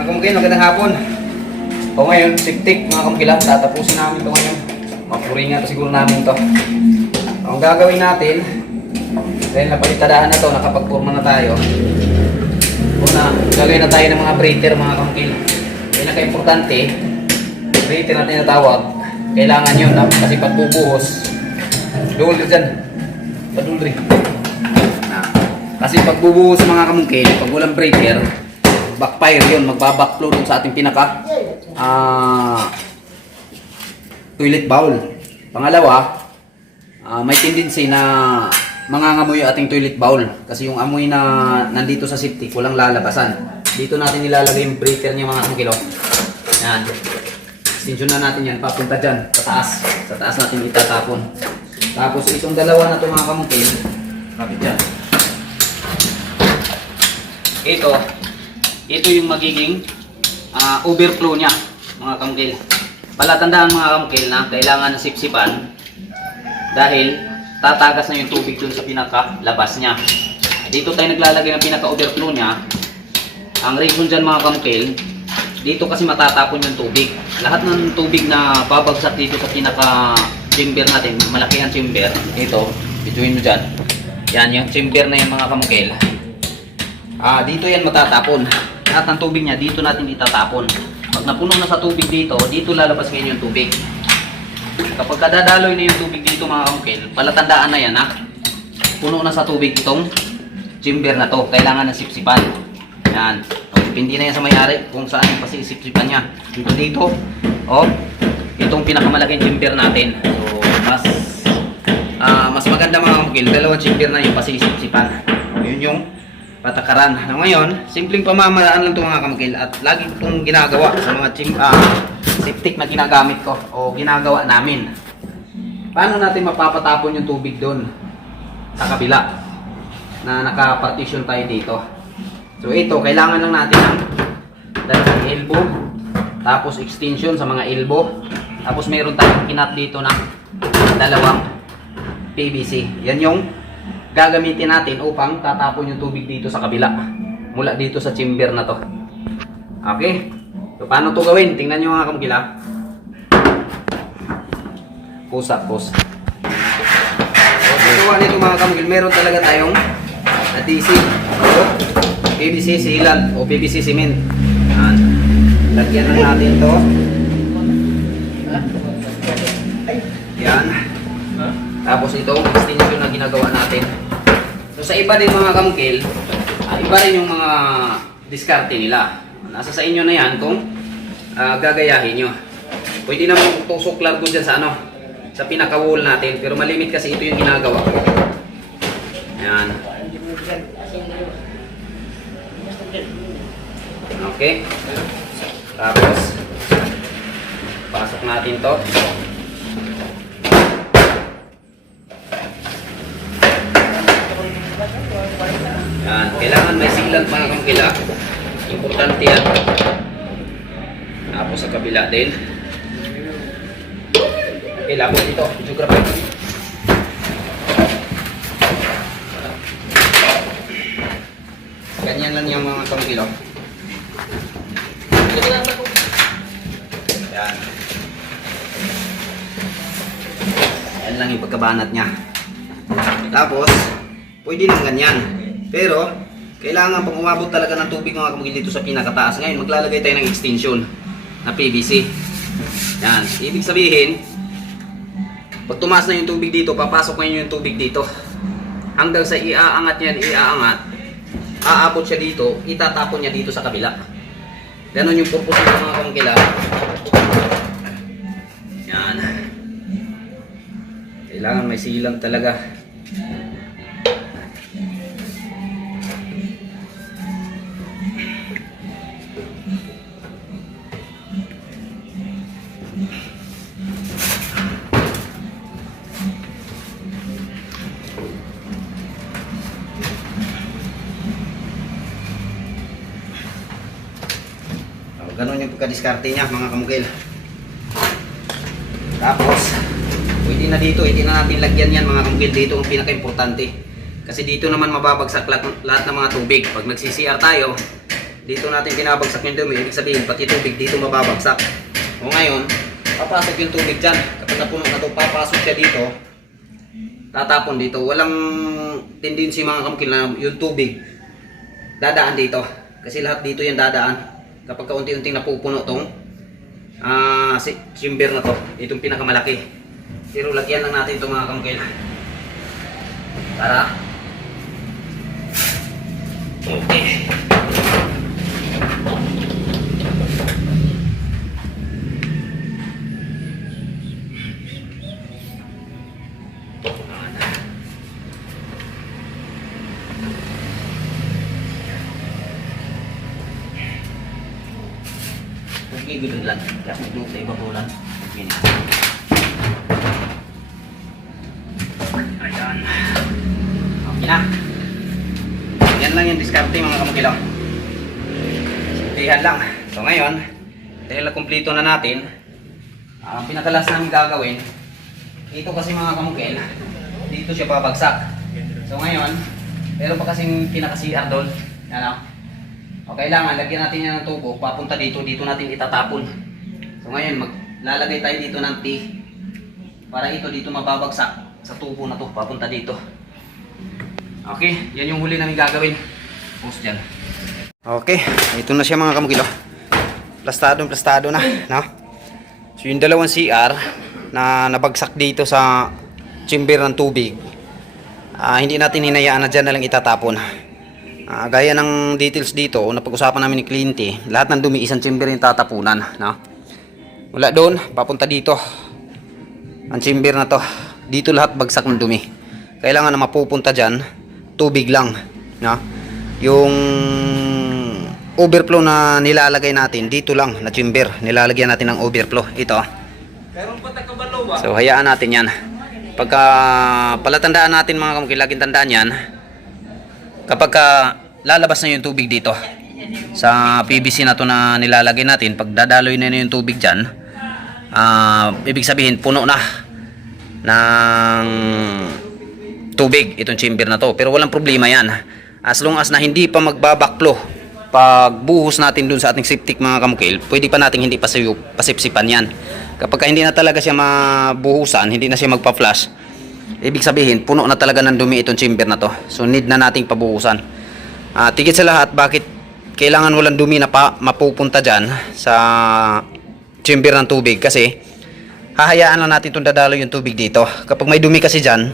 Mga kamukil, magandang hapon. O ngayon, siptik mga kamukil, tatapusin namin ito ngayon. Mapuringan ito siguro namin ito. Ang gagawin natin, dahil napalitadaan na ito, nakapagpurma na tayo. Una, gagawin na tayo ng mga breather mga kamukil. Pinaka-importante, breather natin natawag. Kailangan yun, kasi pagbubuhos. Dulri dyan. Padulri. Kasi pagbubuhos mga kamukil, pag walang breather, backfire yun, magbabackflow dun sa ating pinaka toilet bowl. Pangalawa, may tendency na mangangamoy yung ating toilet bowl kasi yung amoy na nandito sa septic walang lalabasan. Dito natin nilalagay yung breather niya mga kamukil. Yan. Extension na natin yan, papunta dyan, sa taas. Sa taas natin itatapon. Tapos itong dalawa na ito mga kamukil, kapit dyan. Ito yung magiging overflow niya mga kamukil. Palatandaan mga kamukil na kailangan ng sipsipan dahil tatagas na yung tubig dun sa pinaka-labas niya. Dito tayo naglalagay ng pinaka-overflow niya. Ang reason dyan mga kamukil, dito kasi matatapon yung tubig. Lahat ng tubig na babagsak dito sa pinaka-chamber natin, malaki ang chamber. Ito, bituin mo dyan. Yan yung chamber na yung mga kamukil. Dito yan matatapon. Lahat ng tubig niya, dito natin itatapon. Pag napuno na sa tubig dito, dito lalabas ngayon yung tubig. Kapag kadadaloy na yung tubig dito mga kamukil, palatandaan na yan ha. Puno na sa tubig itong chamber na to. Kailangan ng sipsipan. Yan. Depende na yan sa may-ari kung saan yung pasisipsipan niya. Dito. Itong pinakamalaking chamber natin. So, mas maganda mga kamukil. Dalawang chamber na yung pasisipsipan. Yun yung patakaran. Ngayon, simpleng pamamaraan lang ito mga kamukil at lagi itong ginagawa sa mga septic na ginagamit ko o ginagawa namin. Paano natin mapapatapon yung tubig doon sa kabila na naka-partition tayo dito? So ito, kailangan lang natin ng dalawang elbow, tapos extension sa mga elbow, tapos meron tayong kinat dito na dalawang PVC. Yan yung gagamitin natin upang tatapon yung tubig dito sa kabila mula dito sa chamber na to. Okay? So paano to gawin? Tingnan nyo mga kamukil ha. Push. So gagawa nito mga kamukil, meron talaga tayong adhesive PVC sealant o PVC cement. Yan. Lagyan lang natin to. Yan. Tapos itong extension na ginagawa natin. So sa iba din mga kamukil, iba rin yung mga diskarte nila. Nasa sa inyo na yan kung gagayahin nyo. Pwede naman tusok largo dyan sa sa pinaka-wall natin. Pero malimit kasi ito yung ginagawa ko. Yan. Okay. Tapos pasok natin to. Yan. Kailangan may sealant mga kamukil. Importante yan. Tapos sa kabila din. Kailangan dito. Geography. Ganyan lang yung mga kamukil. Yan. Yan lang yung pagkabanat niya. Tapos, pwede lang ganyan. Pero, kailangan pag umabot talaga ng tubig mga kamukil dito sa pinakataas. Ngayon, maglalagay tayo ng extension na PVC. Yan. Ibig sabihin, pag tumaas na yung tubig dito, papasok ngayon yung tubig dito. Hanggang sa iaangat niya, aabot siya dito, itatapon niya dito sa kabila. Ganon yung purpose ng mga kamukil. Yan. Kailangan may silang talaga. Ganon yung pagkadiskarte niya mga kamukil. Tapos pwede na dito, hindi na natin lagyan yan mga kamukil. Dito ang pinaka-importante. Kasi dito naman mababagsak lahat ng mga tubig. Pag nagsi-CR tayo, dito natin pinabagsak yung dumi, ibig sabihin pati tubig dito mababagsak. O ngayon, papasok yung tubig dyan. Kapag napuno na ito, papasok siya dito, tatapon dito. Walang tendency mga kamukil na yung tubig dadaan dito. Kasi lahat dito yung dadaan. Kapag kaunti-unting napupuno tong chamber na to, itong pinakamalaki. Pero lagyan lang natin itong mga kamukil. Para okay. Okay, gudod lang. Kaya medyo sa iba po lang. Gini. Ayan. Okay na. Yan lang yung diskarte mga kamukilaw. Simplihan lang. So ngayon, dahil na kumpleto na natin, ang pinakalas namin gagawin, ito kasi mga kamukil, dito siya babagsak. So ngayon, meron pa kasing pinaka-CR doon. Ano? O kailangan, lagyan natin yan ng tubo, papunta dito, dito natin itatapon. So ngayon, maglalagay tayo dito ng T, para ito dito mababagsak sa tubo na to, papunta dito. Okay, yan yung huli namin gagawin. Post dyan. Okay, ito na siya mga kamukilo. Plastado na, no? So yung dalawang CR na nabagsak dito sa chamber ng tubig, hindi natin hinayaan na dyan na lang itatapon. Gaya ng details dito, napag-usapan namin ni kliyente, lahat ng dumi isang chamber yung tatapunan, no? Wala doon, papunta dito. Ang chamber na to, dito lahat bagsak ng dumi. Kailangan na mapupunta dyan, tubig lang, no? Yung overflow na nilalagay natin, dito lang na chamber, nilalagyan natin ng overflow. Ito. So hayaan natin yan. Pagka palatandaan natin mga kamukil, laging tandaan yan. Kapag lalabas na yung tubig dito sa PVC na to na nilalagay natin, pag dadaloy na yung tubig dyan, ibig sabihin puno na ng tubig itong chamber na to. Pero walang problema yan, as long as na hindi pa magbabaklo pag buhos natin dun sa ating septic mga kamukil. Pwede pa natin hindi pasipsipan yan. Kapag hindi na talaga siya mabuhusan, hindi na siya magpa-flush, ibig sabihin puno na talaga ng dumi itong chamber na to. So need na nating pabuhusan. Tigit sa lahat, bakit kailangan walang dumi na mapupunta dyan sa chamber ng tubig? Kasi hahayaan lang natin itong dadaloy yung tubig dito. Kapag may dumi kasi dyan,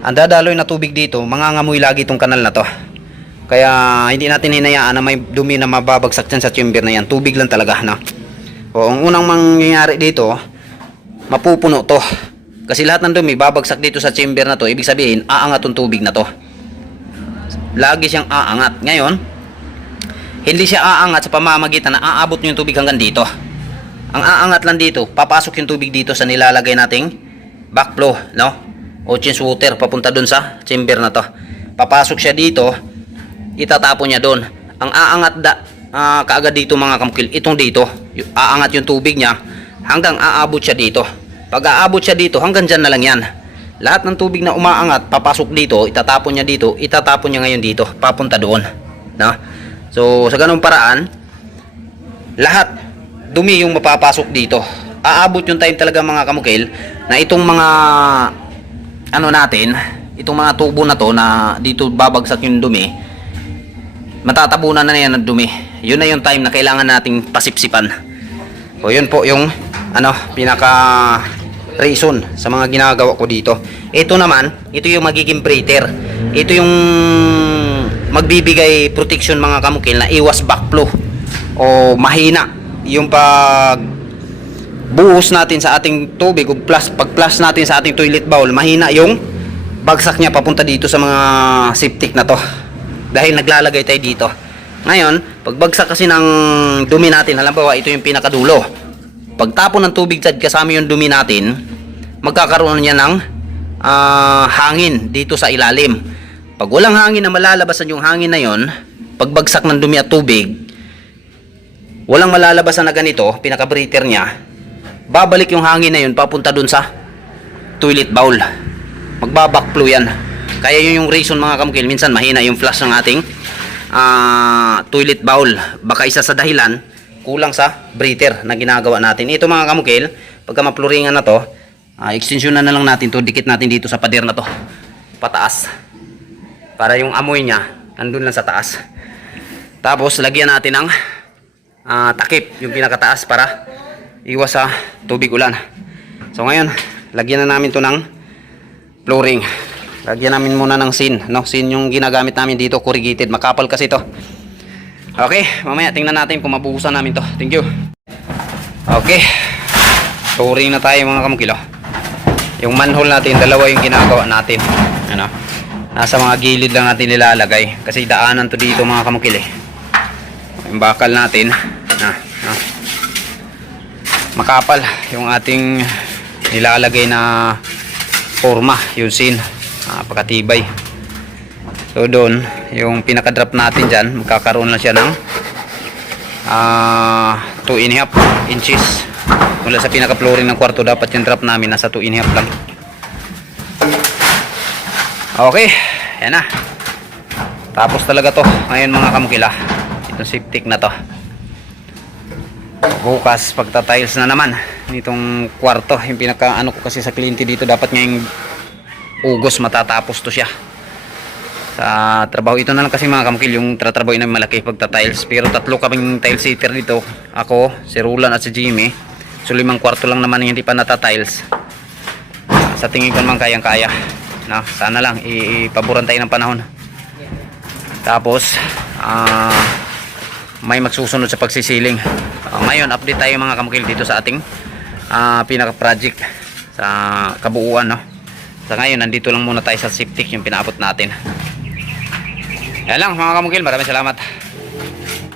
ang dadaloy na tubig dito, mangangamoy lagi itong kanal na to. Kaya hindi natin hinayaan na may dumi na mababagsak dyan sa chamber na yan. Tubig lang talaga, no? O, ang unang mangyayari dito, mapupuno to. Kasi lahat ng dumi babagsak dito sa chamber na to, ibig sabihin aangat yung tubig na to. Lagi siyang aangat. Ngayon, hindi siya aangat sa pamamagitan na aabot yung tubig hanggang dito. Ang aangat lang dito, papasok yung tubig dito sa nilalagay nating backflow, no? O change water papunta dun sa chamber na to. Papasok siya dito, itatapon niya doon. Ang aangat kaagad dito mga kamukil, itong dito, aangat yung tubig niya hanggang aabot siya dito. Pag aabot siya dito, hanggang dyan na lang yan. Lahat ng tubig na umaangat, papasok dito, itatapon niya dito, itatapon niya ngayon dito, papunta doon, no? So sa ganung paraan, lahat dumi yung mapapasok dito. Aabot yung time talaga mga kamukil na itong mga ano natin, itong mga tubo na to na dito babagsak yung dumi, matatabunan na yan ng dumi. Yun na yung time na kailangan nating pasipsipan. So yun po yung pinaka reason sa mga ginagawa ko dito. Ito naman, ito yung magiging breather. Ito yung magbibigay protection mga kamukil na iwas backflow o mahina yung pag buhos natin sa ating tubig o pag flush natin sa ating toilet bowl, mahina yung bagsak niya papunta dito sa mga septic na to dahil naglalagay tayo dito. Ngayon, pag bagsak kasi ng dumi natin, halimbawa ito yung pinakadulo, pagtapon ng tubig dyan kasama yung dumi natin, magkakaroon niya ng hangin dito sa ilalim. Pag walang hangin na malalabasan yung hangin na yon, pagbagsak ng dumi at tubig, walang malalabasan na ganito, pinaka-breather niya, babalik yung hangin na yun papunta dun sa toilet bowl. Magbabackflow yan. Kaya yun yung reason mga kamukil, minsan mahina yung flush ng ating toilet bowl. Baka isa sa dahilan kulang sa breather na ginagawa natin. Ito mga kamukil, pagka mapluringan na to, extension na lang natin to, dikit natin dito sa pader na to, pataas, para yung amoy niya nandun lang sa taas. Tapos lagyan natin ng takip, yung pinakataas, para iwas sa tubig ulan. So ngayon, lagyan na namin to ng flooring. Lagyan namin muna ng sin, no? Sin yung ginagamit namin dito, corrugated, makapal kasi to. Okay, mamaya tingnan natin kung mabuhusan namin to. Thank you. Okay, flooring na tayo mga kamukilo. Yung manhole natin, dalawa yung ginagawa natin, ano? Nasa mga gilid lang natin nilalagay kasi daanan to dito mga kamukil eh. Yung bakal natin makapal yung ating nilalagay na forma, yung sin, pagkatibay. So doon yung pinaka-drop natin dyan, magkakaroon lang siya ng 2.5 inches mula sa pinaka-flooring ng kwarto. Dapat yung drop namin nasa 2.5 lang. Okay, yan na. Tapos talaga to ngayon mga kamukila, itong septic na to. Bukas pagta-tiles na naman nitong kwarto, yung pinaka ano ko kasi sa kliyente dito, dapat ngayong Ugos matatapos to siya. Sa trabaho ito na lang kasi mga kamukil, yung tratrabaho na malaki pagta-tiles. Pero tatlo kaming tile sitter dito, ako, si Rulan at si Jimmy. So 5 kwarto lang naman yung hindi pa nata-tiles. Sa tingin ko naman kayang-kaya, no? Sana lang ipaboran tayo ng panahon. Tapos may magsusunod sa pagsisiling. Ngayon update tayo mga kamukil dito sa ating pinaka-project sa kabuuan, no? Sa ngayon nandito lang muna tayo sa septic, yung pinaabot natin. Yan lang mga kamukil, maraming salamat.